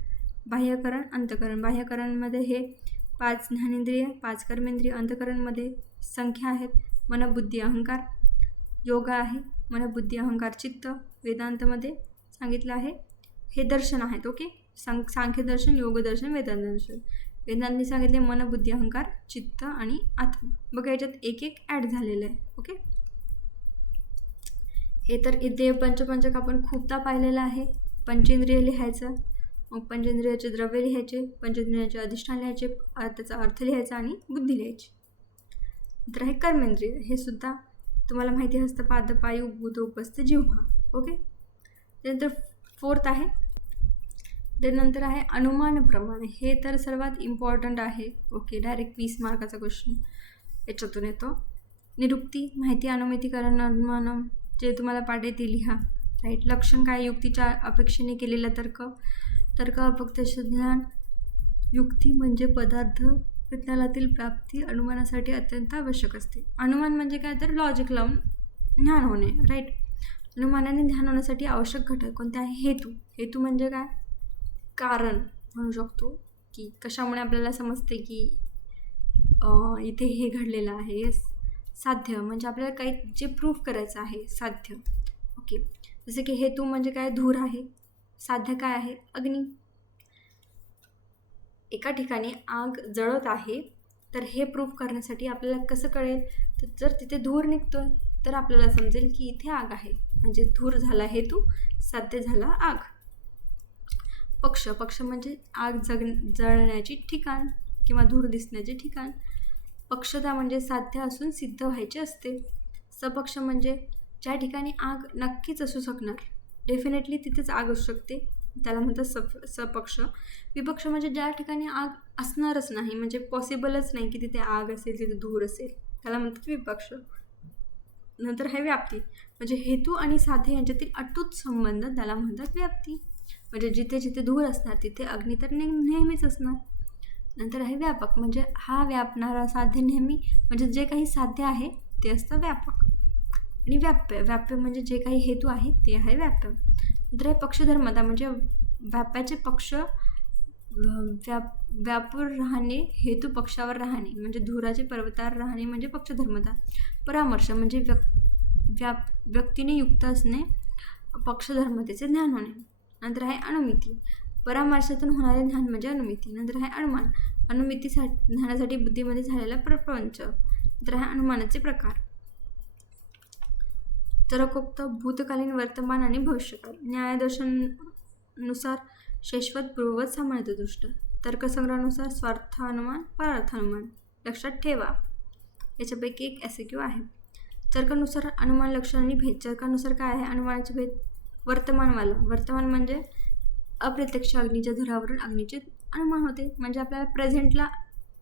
बाह्यकरण, अंतकरण. बाह्यकरणमध्ये हे 5 ज्ञानेंद्रिय, 5 कर्मेंद्रिय. अंतकरणमध्ये संख्या आहेत, मन, बुद्धी, अहंकार. योगा आहे, मन, बुद्धी, अहंकार, चित्त. वेदांतमध्ये सांगितलं आहे हे दर्शन आहेत. ओके. सांख्यदर्शन, योगदर्शन, वेदांतदर्शन. वेदांतने सांगितले मन, बुद्धी, अहंकार, चित्त आणि आत्मा. बघा याच्यात एक एक ॲड झालेलं आहे. ओके. हे तर देव पंचपंचक आपण खूपदा पाहिलेलं आहे. पंचेंद्रिय लिहायचं, मग पंचेंद्रियाचे द्रव्य लिहायचे, पंचेंद्रियाचे अधिष्ठान लिहायचे, त्याचा अर्थ लिहायचा आणि बुद्धी लिहायची. तर हे कर्मेंद्रिय. हे सुद्धा तुम्हाला माहिती असतं पाद पायू भूत उपस्थ जिव्हा. ओके. त्यानंतर 4th आहे, त्यानंतर आहे अनुमान प्रमाण. हे तर सर्वात इम्पॉर्टंट आहे. ओके, डायरेक्ट 20 मार्काचा क्वेश्चन याच्यातून येतो. निरुक्ती, माहिती, अनुमितीकरण, अनुमानम, जे तुम्हाला पाठे ते लिहा. राईट. लक्षण काय, युक्तीच्या अपेक्षेने केलेला तर्क. तर्क अप्रत्यक्ष ज्ञान. युक्ती म्हणजे पदार्थ विज्ञानातील प्राप्ती अनुमानासाठी अत्यंत आवश्यक असते. अनुमान म्हणजे काय, तर लॉजिक लावून ज्ञान होणे. राईट. अनुमानाने ज्ञान होण्यासाठी आवश्यक घटक कोणते आहे, हेतू. हेतू म्हणजे काय, कारण म्हणू शकतो, की कशामुळे आपल्याला समजते की इथे हे घडलेलं आहे. साध्य म्हणजे आपल्याला काही जे प्रूफ करायचं आहे, साध्य. ओके. जसे की हेतू म्हणजे काय, धूर आहे. साध्य काय आहे, अग्नी. एका ठिकाणी आग जळत आहे, तर हे प्रूफ करण्यासाठी आपल्याला कसं कळेल, तर जर तिथे धूर निघतोय तर आपल्याला समजेल की इथे आग आहे. म्हणजे धूर झाला हेतू, साध्य झाला आग. पक्ष. पक्ष म्हणजे आग जळण्याची ठिकाण किंवा धूर दिसण्याचे ठिकाण. पक्षता म्हणजे साध्य असून सिद्ध व्हायचे असते. सपक्ष म्हणजे ज्या ठिकाणी आग नक्कीच असू शकणार, डेफिनेटली तिथेच आग असू शकते, त्याला म्हणतात सपक्ष. विपक्ष म्हणजे ज्या ठिकाणी आग असणारच नाही, म्हणजे पॉसिबलच नाही की तिथे आग असेल, तिथे धूर असेल, त्याला म्हणतात विपक्ष. नंतर आहे व्याप्ती, म्हणजे हेतू आणि साध्य यांच्यातील अटूट संबंध, त्याला म्हणतात व्याप्ती. म्हणजे जिथे जिथे धूर असणार तिथे अग्नी तर नेहमीच असणार. नंतर आहे व्यापक, म्हणजे हा व्यापणारा साध्य नेहमी, म्हणजे जे काही साध्य आहे ते असतं व्यापक. आणि व्याप्य. व्याप्य म्हणजे जे काही हेतू आहे ते आहे व्याप्य. नंतर आहे पक्षधर्मता, म्हणजे व्याप्याचे पक्ष व्यापूर राहणे, हेतू पक्षावर राहणे, म्हणजे धुराचे पर्वतावर राहणे म्हणजे पक्षधर्मता. परामर्श म्हणजे व्यक्तीने युक्त असणे, पक्षधर्मतेचे ज्ञान होणे. नंतर आहे अनुमिती, परामर्शातून होणारे ज्ञान म्हणजे अनुमिती. नंतर आहे अनुमान, अनुमितीसाठी ज्ञानासाठी बुद्धीमध्ये झालेला प्रपंच. नंतर आहे अनुमानाचे प्रकार. तर्कोक्त, भूतकालीन, वर्तमान आणि भविष्यकाल. न्यायदर्शनानुसार शाश्वत, पूर्ववत, सामान्यदृष्ट. तर्कसंग्रहानुसार स्वार्थ अनुमान, परार्थ अनुमान. लक्षात ठेवा, याच्यापैकी एक SQ आहे. तर्कानुसार अनुमान, लक्षण आणि भेद. तर्कानुसार काय आहे, अनुमानाचे भेद. वर्तमानवाला, वर्तमान म्हणजे अप्रत्यक्ष अग्नीच्या धुरावरून अग्नीचे अनुमान होते, म्हणजे आपल्याला प्रेझेंटला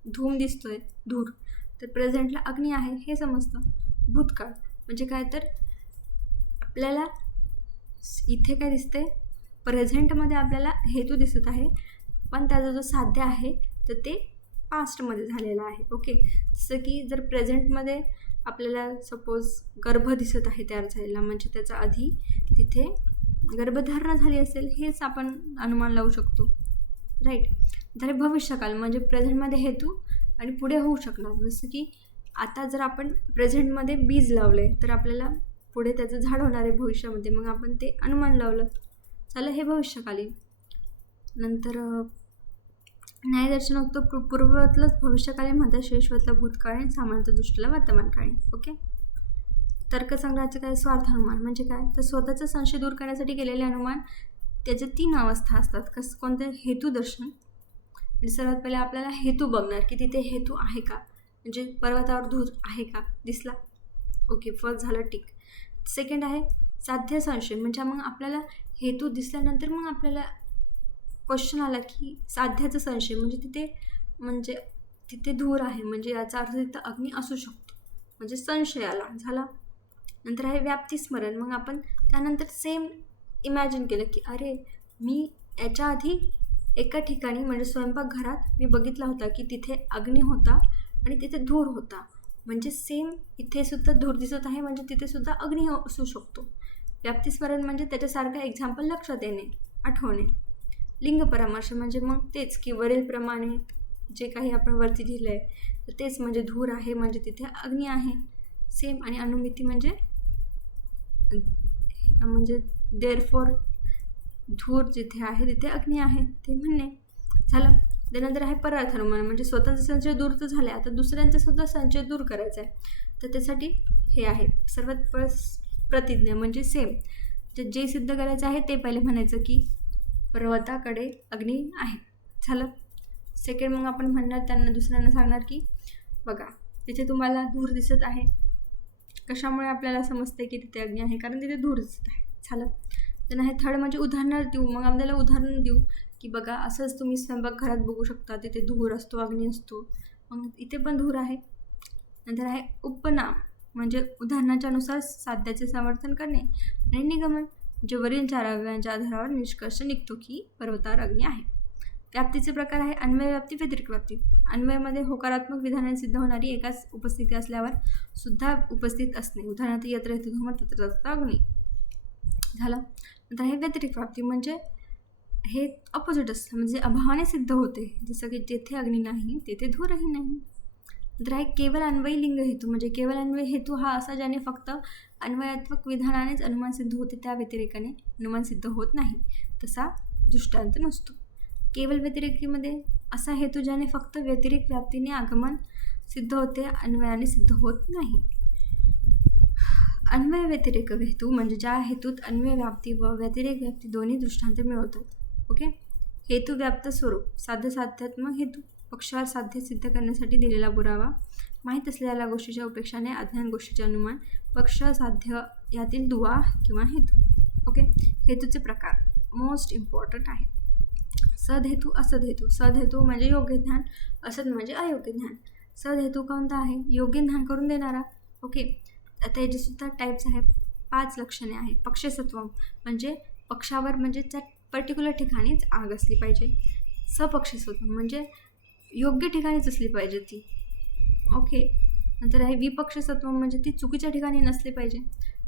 धूम दिसतोय, धूर, तर प्रेझेंटला अग्नी आहे हे समजतं. भूतकाळ म्हणजे काय, तर आपल्याला इथे काय दिसते, प्रेझेंटमध्ये आपल्याला हेतू दिसत आहे, पण त्याचा जो साध्य आहे तर ते पास्टमध्ये झालेलं आहे. ओके. जसं की जर प्रेझेंटमध्ये आपल्याला सपोज गर्भ दिसत आहे तयार झालेला, म्हणजे त्याचा आधी तिथे गर्भधारणा झाली असेल, हेच आपण अनुमान लावू शकतो. राईट. तर भविष्यकाल म्हणजे प्रेझेंटमध्ये हेतू आणि पुढे होऊ शकणार. जसं की आता जर आपण प्रेझेंटमध्ये बीज लावले तर आपल्याला पुढे त्याचं झाड होणार आहे भविष्यामध्ये, मग आपण ते अनुमान लावलं, झालं हे भविष्यकालीन. नंतर न्यायदर्शनोक्त, पूर्ववतलाच भविष्यकालीन म्हणतात, शाश्वतला भूतकाळीन, सामान्य दृष्टीला वर्तमानकालीन. ओके. तर्कसंग्रहाचे काय, स्वार्थ अनुमान म्हणजे काय, तर स्वतःचा संशय दूर करण्यासाठी केलेले अनुमान. त्याच्या 3 अवस्था असतात. कोणते, हेतू दर्शन. म्हणजे सर्वात पहिले आपल्याला हेतू बघणार की तिथे हेतू आहे का, म्हणजे पर्वतावर धूर आहे का, दिसला, ओके, फर्स्ट झालं, टिक. सेकंड आहे साध्य संशय, म्हणजे मग आपल्याला हेतू दिसल्यानंतर मग आपल्याला क्वेश्चन आला की साध्याचा संशय, म्हणजे तिथे धूर आहे, म्हणजे याचा अर्थ तिथं अग्नी असू शकतो, म्हणजे संशय आला, झाला. नंतर आहे व्याप्ती स्मरण, मग आपण त्यानंतर सेम इमॅजिन केलं की अरे मी याच्या आधी एका ठिकाणी म्हणजे स्वयंपाकघरात मी बघितला होता की तिथे अग्नी होता आणि तिथे धूर होता, म्हणजे सेम इथे सुद्धा धूर दिसत आहे, म्हणजे तिथे सुद्धा अग्नी असू शकतो. व्याप्तिस्मरण म्हणजे त्याच्यासारखं एक्झाम्पल लक्षात येणे, आठवणे. लिंग परामर्श म्हणजे मग तेच की वरीलप्रमाणे जे काही आपण वरती लिहिलं आहे तर तेच, म्हणजे धूर आहे म्हणजे तिथे अग्नी आहे, सेम. आणि अनुमिती म्हणजे देअरफॉर धूर जिथे आहे तिथे अग्नी आहे ते म्हणणे, झालं. त्यानंतर आहे परार्थ अनुमान, म्हणजे स्वतःचा संशय दूर तर झाला, आता दुसऱ्यांचा सुद्धा संशय दूर करायचा आहे, तर त्यासाठी हे आहे सर्वात प्रतिज्ञा, म्हणजे सेम जे सिद्ध करायचं आहे ते पहिले म्हणायचं की पर्वताकडे अग्नी आहे, झालं. सेकंड मग आपण म्हणणार त्यांना, दुसऱ्यांना सांगणार की बघा तिथे तुम्हाला धूर दिसत आहे, कशामुळे आपल्याला समजते की तिथे अग्नी आहे? कारण तिथे धूर दिसत आहे. झालं. तर हे थर्ड म्हणजे उदाहरण देऊ. मग आपल्याला उदाहरण देऊ की बघा असंच तुम्ही स्वयंपाकघरात बघू शकता, तिथे धूर असतो, अग्नी असतो. मग इथे पण धूर आहे. नंतर आहे उपनाम, म्हणजे उदाहरणाच्या नुसार साध्याचे समर्थन करणे. आणि निगमन, जे वरील 4 अवयवांच्या आधारावर निष्कर्ष निघतो की पर्वतावर अग्नी आहे. व्याप्तीचे प्रकार आहे अन्वय व्याप्ती, व्यतिरिक्त व्याप्ती. अन्वयामध्ये होकारात्मक विधानाने सिद्ध होणारी एकाच उपस्थिती असल्यावर सुद्धा उपस्थित असणे. उदाहरणार्थ यत्र यत्र धूम तत्र तत्र अग्नी. झालं. नंतर हे व्यतिरिक्त व्याप्ती म्हणजे हे ऑपोजिट असतं, म्हणजे अभावाने सिद्ध होते. जसं की जेथे अग्नी नाही तेथे धूरही नाही. नंतर आहे केवळ अन्वयी लिंग हेतू, म्हणजे केवळ अन्वय हेतू हा असा ज्याने फक्त अन्वयात्मक विधानानेच अनुमान सिद्ध होते, त्या व्यतिरेकाने अनुमान सिद्ध होत नाही, तसा दृष्टांत नसतो. केवळ व्यतिरेकीमध्ये असा हेतू ज्याने फक्त व्यतिरिक्त व्याप्तीने आगमन सिद्ध होते, अन्वयाने सिद्ध होत नाही. अन्वय व्यतिरेक हेतू म्हणजे ज्या हेतूत अन्वय व्याप्ती व व्यतिरेक व्याप्ती दोन्ही दृष्टांत मिळवतात. ओके. हेतू व्याप्त स्वरूप, साध्यात्मक हेतू, पक्षावर साध्य सिद्ध करण्यासाठी दिलेला पुरावा, माहीत असलेल्या गोष्टीच्या उपेक्षाने अज्ञान गोष्टीचे अनुमान, पक्ष साध्य यातील दुवा किंवा हेतू. ओके. हेतूचे प्रकार मोस्ट इम्पॉर्टंट आहे. सदहेतू, असदहेतू. सदहेतू म्हणजे योग्य ज्ञान, असद म्हणजे अयोग्य ज्ञान. सदहेतू कोणता आहे? योग्य ज्ञान करून देणारा. ओके. आता याचे सुद्धा टाईप्स आहेत, 5 लक्षणे आहेत. पक्षसत्व म्हणजे पक्षावर, म्हणजे त्या पर्टिक्युलर ठिकाणीच आग असली पाहिजे. सपक्षसत्व म्हणजे योग्य ठिकाणीच असली पाहिजे ती. ओके. नंतर आहे विपक्षसत्व म्हणजे ती चुकीच्या ठिकाणी नसली पाहिजे.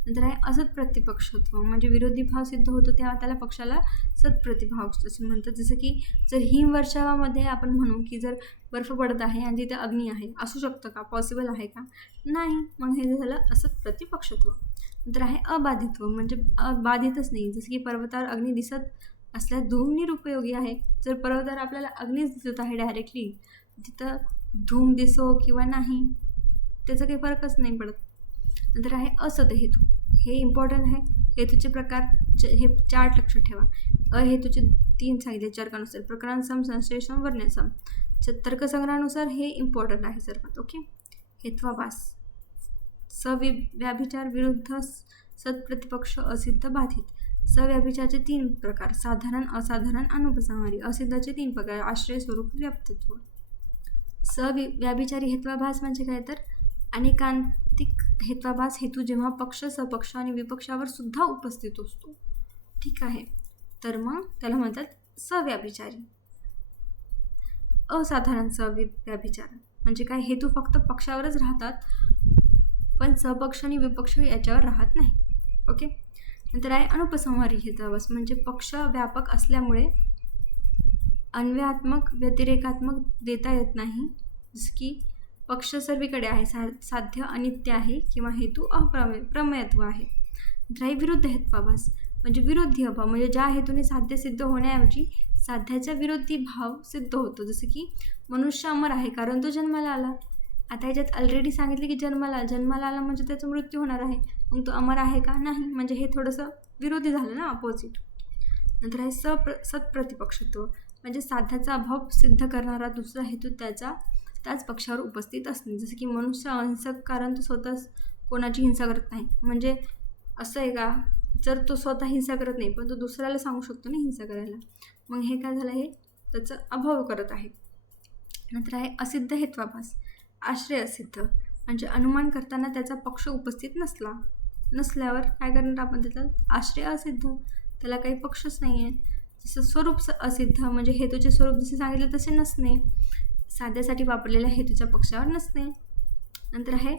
नंतर आहे असत्प्रतिपक्षत्व म्हणजे विरोधी भाव सिद्ध होतो तेव्हा त्याला पक्षाला सत्प्रतिभाव असे म्हणतात. जसं की जर हिमवर्षावामध्ये आपण म्हणू की जर बर्फ पडत आहे आणि तिथे अग्नी आहे, असू शकतं का? पॉसिबल आहे का? नाही. मग हे झालं असत्प्रतिपक्षत्व. नंतर आहे अबाधित्व म्हणजे बाधितच नाही. जसं की पर्वतावर अग्नी दिसत असल्यास धूम निरुपयोगी आहे. जर पर्वतावर आपल्याला अग्नीच दिसत आहे डायरेक्टली, तिथं धूम दिसो किंवा नाही त्याचा काही फरकच नाही पडत. नंतर आहे असदहेतू. हे इम्पॉर्टंट आहे. हेतूचे प्रकार हे 4 लक्षात ठेवा. अहेतूचे 3 सांगितले तर्कानुसार, प्रकरण सम, संशय सम, वर्ण्य सम. तर्कसंग्रहानुसार हे इम्पॉर्टंट आहे सर्वात. ओके. हेत्वाभास, सव्याभिचार, विरुद्ध, सत्प्रतिपक्ष, असिद्ध, बाधित. सव्याभिचारचे 3 प्रकार, साधारण, असाधारण, अनुपसंहारी. असिद्धाचे 3 प्रकार, आश्रय, स्वरूप, व्याप्तत्व. सव्याभिचारी हेत्वाभास म्हणजे काय तर अनेकांतिक हेत्वाभास हेतू जेव्हा पक्ष, सपक्ष आणि विपक्षावर सुद्धा उपस्थित असतो. ठीक आहे. तर मग त्याला म्हणतात सव्याभिचारी. असाधारण सव्याभिचार म्हणजे काय? हेतू फक्त पक्षावरच राहतात पण सपक्ष आणि विपक्ष याच्यावर राहत नाही. ओके. नंतर आहे अनुपसंहारी हेत्वाभास म्हणजे पक्ष व्यापक असल्यामुळे अन्वयात्मक व्यतिरेकात्मक देता येत नाही. जसं की पक्ष सर्वीकडे आहे, साध्य अनित्य आहे किंवा हेतू प्रमेयत्व आहे. नंतर आहे विरुद्ध हेत्वाभास म्हणजे विरोधी अभाव, म्हणजे ज्या हेतूने साध्य सिद्ध होण्याऐवजी साध्याचा विरोधी भाव सिद्ध होतो. जसं की मनुष्य अमर आहे कारण तो जन्माला आला. आता याच्यात ऑलरेडी सांगितले की जन्माला आला म्हणजे त्याचा मृत्यू होणार आहे. मग तो अमर आहे का? नाही. म्हणजे हे थोडंसं विरोधी झालं ना, अपोजिट. नंतर आहे सत्प्रतिपक्षत्व म्हणजे साध्याचा अभाव सिद्ध करणारा दुसरा हेतू त्याच पक्षावर उपस्थित असणे. जसं की मनुष्य अहिंसक कारण तो स्वतःच कोणाची हिंसा करत नाही. म्हणजे असं आहे का, जर तो स्वतः हिंसा करत नाही पण तो दुसऱ्याला सांगू शकतो ना हिंसा करायला, मग हे काय झालं? हे त्याचा अभाव करत आहे. नंतर आहे असिद्ध हेत्वाभास, आश्रय असिद्ध म्हणजे अनुमान करताना त्याचा पक्ष उपस्थित नसल्यावर काय करणार आपण? त्याचा आश्रय असिद्ध, त्याला काही पक्षच नाही आहे. जसं स्वरूप असिद्ध म्हणजे हेतूचे स्वरूप जसे सांगितले तसे नसणे, साध्यासाठी वापरलेल्या हेतूच्या पक्षावर नसणे. नंतर आहे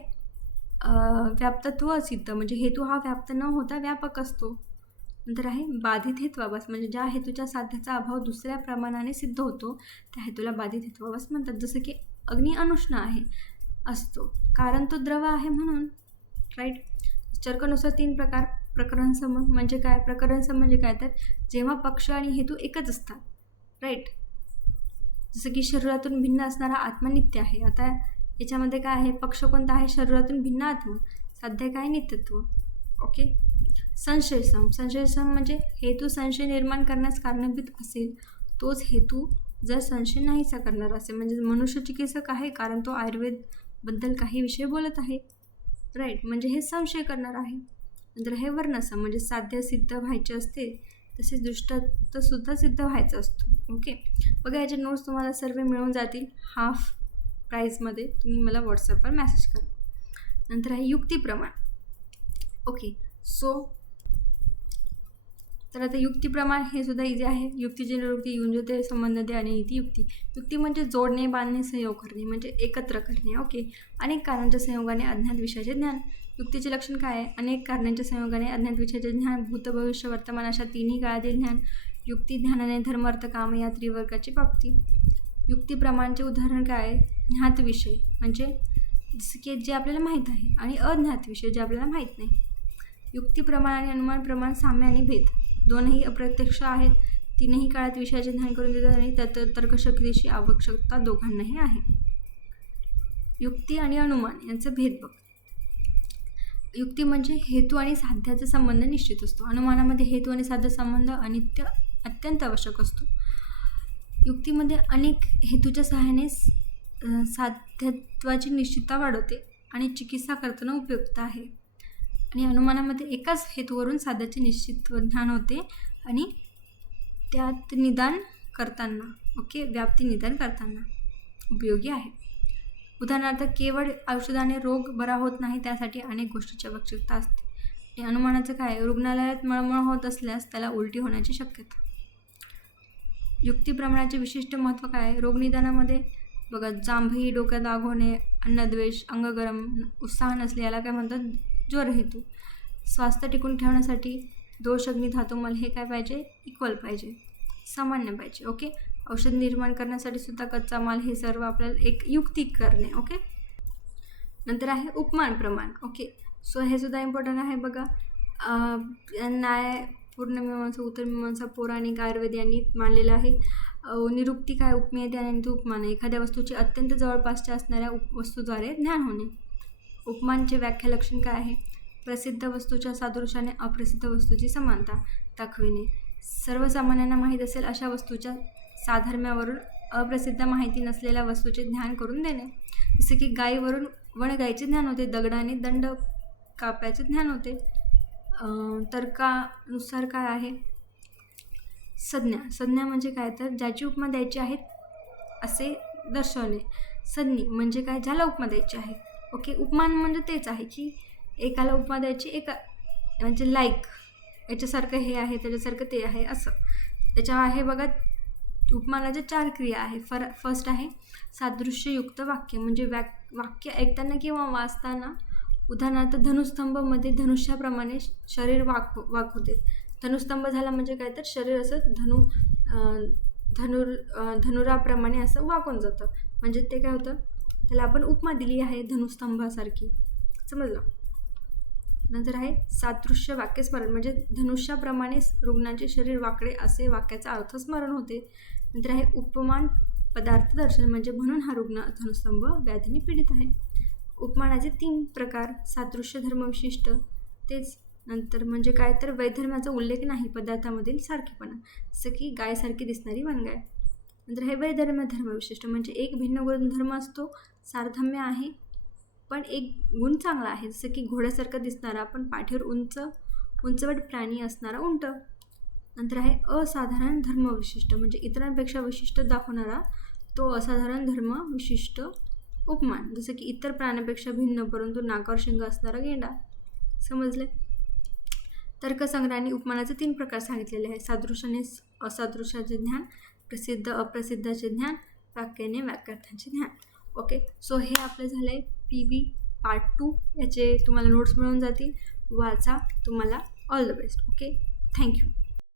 व्याप्तत्व असिद्ध म्हणजे हेतू हा व्याप्त न होता व्यापक असतो. नंतर आहे बाधित हेत्वाभास म्हणजे ज्या हेतूच्या साध्याचा अभाव दुसऱ्या प्रमाणाने सिद्ध होतो त्या हेतूला बाधित हेत्वाभास म्हणतात. जसं की अग्नी अनुष्ण असतो कारण तो द्रव आहे म्हणून. राईट. तर्कानुसार 3 प्रकार, प्रकरण सम म्हणजे काय? प्रकरण सम म्हणजे काय तर जेव्हा पक्ष आणि हेतू एकच असतात. राईट. जसं की शरीरातून भिन्न असणारा आत्मा नित्य आहे. आता याच्यामध्ये काय आहे? पक्ष कोणता आहे? शरीरातून भिन्न आत्मा. साध्य काय? नित्यत्व. ओके. संशयसम म्हणजे हेतू संशय निर्माण करण्यास कारणीभूत असेल तोच हेतू जर संशय नाहीसा करणार असेल. म्हणजे मनुष्य चिकित्सक आहे कारण तो आयुर्वेदबद्दल काही विषय बोलत आहे. राईट, म्हणजे हे संशय करणार आहे. नंतर हे वर्णसम म्हणजे साध्य सिद्ध व्हायचे असते तसेच दृष्टांत सुद्धा सिद्ध व्हायचा असतो. ओके, बघा याचे नोट्स तुम्हाला सर्व मिळून जातील हाफ प्राईजमध्ये. तुम्ही मला व्हॉट्सअपवर मेसेज करा. नंतर आहे युक्तिप्रमाण. ओके, सो तर आता युक्तिप्रमाण हे सुद्धा इझी आहे. युक्तीचे निरुक्ती युंजते संबंध दे आणि इति युक्ती. युक्ती म्हणजे जोडणे, बांधणे, सहयोग करणे म्हणजे एकत्र करणे. ओके, अनेक कारणांच्या संयोगाने अज्ञात विषयाचे ज्ञान. युक्तीचे लक्षण काय आहे? अनेक कारणांच्या संयोगाने अज्ञात विषयाचे ज्ञान, भूत भविष्य वर्तमान अशा तिन्ही काळातील ज्ञान. युक्ती ज्ञानाने धर्म अर्थ काम या त्रिवर्गाची प्राप्ती. युक्तिप्रमाणचे उदाहरण काय आहे? ज्ञात विषय म्हणजे जसं की जे आपल्याला माहीत आहे आणि अज्ञात विषय जे आपल्याला माहीत नाही. युक्तिप्रमाण आणि अनुमान प्रमाण, साम्य आणि भेद दोनही अप्रत्यक्ष आहेत. तीनही काळात विषयाचे ज्ञान करून देतात आणि त्यात तर्कशक्तीची आवश्यकता दोघांनाही आहे. युक्ती आणि अनुमान यांचा भेद बघ. युक्ती म्हणजे हेतू आणि साध्याचा संबंध निश्चित असतो. अनुमानामध्ये हेतू आणि साध्य संबंध अत्यंत आवश्यक असतो. युक्तीमध्ये अनेक हेतूच्या सहाय्याने साध्यत्वाची निश्चितता वाढवते आणि चिकित्सा करताना उपयुक्त आहे. आणि अनुमानामध्ये एकाच हेतूवरून साध्याचे निश्चित ज्ञान होते आणि त्यात निदान करताना ओके व्याप्ती निदान करताना उपयोगी आहे. उदाहरणार्थ केवळ औषधाने रोग बरा होत नाही, त्यासाठी अनेक गोष्टीची आवश्यकता असते. आणि अनुमानाचं काय? रुग्णालयात मळमळ होत असल्यास त्याला उलटी होण्याची शक्यता. युक्तिप्रमाणाचे विशिष्ट महत्त्व काय? रोगनिदानामध्ये बघा, जांभई, डोक्यात आग होणे, अन्नद्वेष, अंग गरम, उत्साह नसले याला काय म्हणतात? ज्वर हेतू. स्वास्थ्य टिकून ठेवण्यासाठी दोष, अग्नी, धातुमल हे काय पाहिजे? इक्वल पाहिजे, सामान्य पाहिजे. ओके, औषध निर्माण करण्यासाठी सुद्धा कच्चा माल हे सर्व आपल्याला एक युक्ती करणे. ओके, नंतर आहे उपमान प्रमाण. ओके, सो हे सुद्धा इम्पॉर्टंट आहे. बघा, न्याय, पूर्णमीमांसा, उत्तरमीमांसा, पौराणिक, आयुर्वेद यांनी मांडलेलं आहे. निरुक्ती काय? उपमेय ज्ञान आणि उपमान एखाद्या वस्तूची अत्यंत जवळपासच्या असणाऱ्या वस्तूद्वारे ज्ञान होणे. उपमानचे व्याख्या लक्षण काय आहे? प्रसिद्ध वस्तूच्या सादृश्याने अप्रसिद्ध वस्तूची समानता दाखविणे. सर्वसामान्यांना माहीत असेल अशा वस्तूच्या साधर्म्यावरून अप्रसिद्ध माहिती नसलेल्या वस्तूचे ज्ञान करून देणे. जसे की गायीवरून वणगायीचे ज्ञान होते, दगडाने दंड काप्याचे ज्ञान होते. तर्कानुसार काय आहे? संज्ञा. संज्ञा म्हणजे काय? तर ज्याची उपमा द्यायची आहे असे दर्शवणे. संज्ञी म्हणजे काय? ज्याला उपमा द्यायची आहे. ओके, उपमान म्हणजे तेच आहे की एकाला उपमा द्यायची, एका म्हणजे लाईक याच्यासारखं हे आहे, त्याच्यासारखं ते आहे असं. त्याच्या आहे बघा, उपमानाच्या 4 क्रिया आहे. फर्स्ट आहे सादृश्ययुक्त वाक्य म्हणजे वाक्य ऐकताना किंवा वाचताना. उदाहरणार्थ धनुस्तंभमध्ये धनुष्याप्रमाणे शरीर वाक होते. धनुस्तंभ झाला म्हणजे काय? तर शरीर असं धनुराप्रमाणे असं वाकून जातं, म्हणजे ते काय होतं? त्याला आपण उपमा दिली आहे धनुस्तंभासारखी. समजलं? नंतर आहे सादृश्य वाक्य स्मरण म्हणजे धनुष्याप्रमाणे रुग्णाचे शरीर वाकडे असे वाक्याचा अर्थ स्मरण होते. नंतर आहे उपमान पदार्थ दर्शन म्हणजे म्हणून हा रुग्ण धनुस्तंभ व्याधीने पीडित आहे. उपमानाचे 3 प्रकार: सादृश्य, धर्मविशिष्ट, तेच. नंतर म्हणजे काय? तर वैधर्म्याचा उल्लेख नाही, पदार्थामधील सारखेपणा, जसं की गायसारखी दिसणारी वनगाय. नंतर हे वैधर्म्य, धर्मविशिष्ट म्हणजे एक भिन्न गुणधर्म असतो, सारधम्य आहे पण एक गुण चांगला आहे, जसं की घोड्यासारखा दिसणारा पण पाठीवर उंचवट प्राणी असणारा उंट. नंतर आहे असाधारण धर्मविशिष्ट म्हणजे इतरांपेक्षा वैशिष्ट्य दाखवणारा तो असाधारण धर्मविशिष्ट उपमान, जसं की इतर प्राण्यापेक्षा भिन्न परंतु नाकावर शिंग असणारा गेंडा. समजले? तर्कसंग्रहाने उपमानाचे 3 प्रकार सांगितलेले आहेत: सादृश्याने असादृश्याचे ज्ञान, प्रसिद्ध अप्रसिद्धाचे ज्ञान, वाक्याने वाक्यार्थांचे ज्ञान. ओके, सो हे आपलं झालं आहे PV पार्ट 2. याचे तुम्हाला नोट्स मिळून जातील, वाचा. तुम्हाला all the best. Okay, thank you.